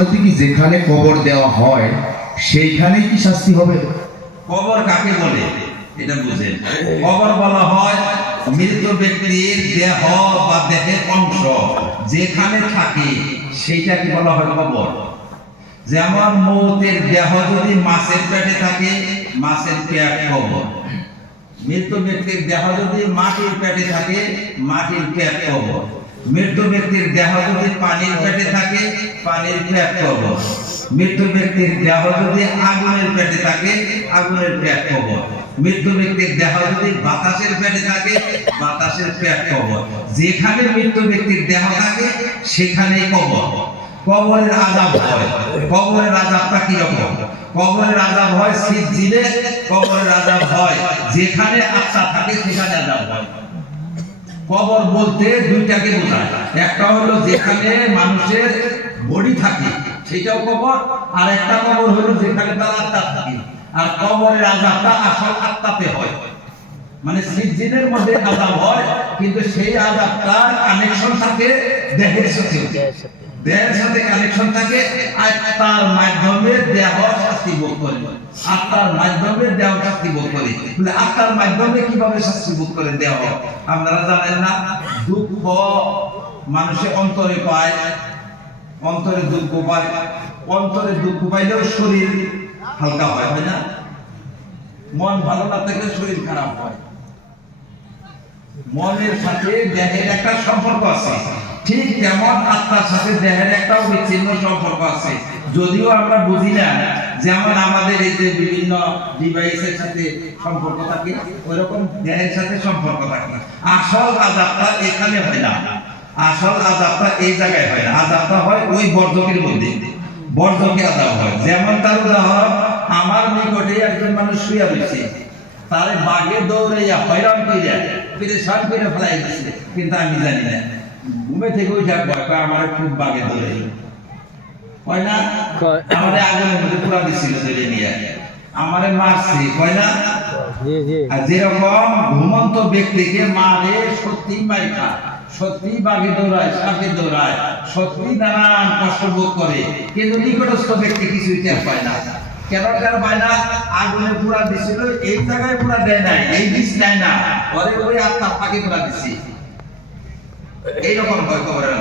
আসলে কি যেখানে কবর দেওয়া হয়, সেইখানেই কি শাস্তি হবে? কবর কাকে বলে? এটা বুঝেন। কবর বলা হয় মৃত ব্যক্তির দেহ বা দেহের অংশ। যেখানে থাকে, সেইটাকে বলা হয় কবর। যেমন মৌতের দেহ যদি মাছের পেটে থাকে, মাছের পেট কবর। মৃত ব্যক্তির দেহ যদি মাটির পেটে থাকে, মাটির পেট কবর। মৃত ব্যক্তির দেহ যদি পানির পেটে থাকে, পানির পেট কবর। মৃত ব্যক্তির দেহ যদি আগুনের পেটে থাকে, আগুনের পেট কবর। মৃত ব্যক্তির দেহ যদি বাতাসের পেটে থাকে, বাতাসের পেট কবর। যেখানে মৃত্যু ব্যক্তির দেহ থাকে, সেখানেই কবর। কবরের আজাব হয়। কবরের আজাবটা কীরকম? কবরের আজাব হয় শীত জিলে কবরের আজাব হয় যেখানে আত্মা থাকে, সেখানে আজাব হয়। কবর বলতে দুইটাকে বোঝায়। একটা হলো যেখানে মানুষের বডি থাকে, সেটাও কবর আর একটা কবর হলো যেখানে তার আত্মা থাকে। আর কবরের আজাবটা আসল আত্মাতে হয়। মানে সিজিনের মধ্যে আজাব হয়, কিন্তু সেই আজাবটার কানেকশন থাকে দেহের সাথে। দেহের সাথে কানেকশন থাকে, আর তার মাধ্যমে দেহ শাস্তি ভোগ করে। আত্মার মাধ্যমে দেহ শাস্তি ভোগ করে। বলে আত্মার মাধ্যমে কীভাবে শাস্তি ভোগ করে দেহ আপনারা জানেন না, দুঃখ মানুষে অন্তরে পায়, অন্তরে দুঃখ পায়। অন্তরে দুঃখ পাইলেও শরীর হালকা হয় হয় না? মন ভালো না থাকলে শরীর খারাপ হয়। মনের সাথে দেহের একটা সম্পর্ক আছে। ঠিক তেমন আত্মার সাথে দেহের একটাও বিচ্ছিন্ন সম্পর্ক আছে। যদিও আমরা বুঝি না যেমন আমাদের এই যে বিভিন্ন ডিভাইসের সাথে সম্পর্ক থাকে, ওইরকম দেহের সাথে সম্পর্ক থাকে আসল আজাবটা এখানে হয় না। আসল আজাবটা এই জায়গায় হয় না। আজাবটা হয় ওই বর্ধকের মধ্যে। বর্ধকে আজাব হয়। যেমন তার উদাহরণ, আমার নিকটে একজন মানুষ শুয়ে রয়েছে। তারে বাগে দৌড়াইয়া হয়রান কইরা পেরেশান করে ফেলাই দিছে। কিন্তু আমি জানি না। ঘুমে থেকে ওই যাক আমার খুব বাগে দৌড়াই হয় না? আমাদের আগুনের মধ্যে পুরা দিছিল ধরে নিয়ে। আমারে মারছে হয় না? আর যেরকম ঘুমন্ত ব্যক্তিকে মারে সত্যি মাইকা সত্যি বাঘে দৌড়ায় সাপে দৌড়ায় সত্যি নানান কষ্ট ভোগ করে কিন্তু নিকটস্থ ব্যক্তি কিছুই টের পায় না। কেন টের পায় না? আগুনে পুরা দিছিল এই জায়গায় পুরা দেয় নাই এই দিস দেয় না। ওরে ওই আত্মা ফাঁকে পুরা দিছি। এইরকম হয় খবরের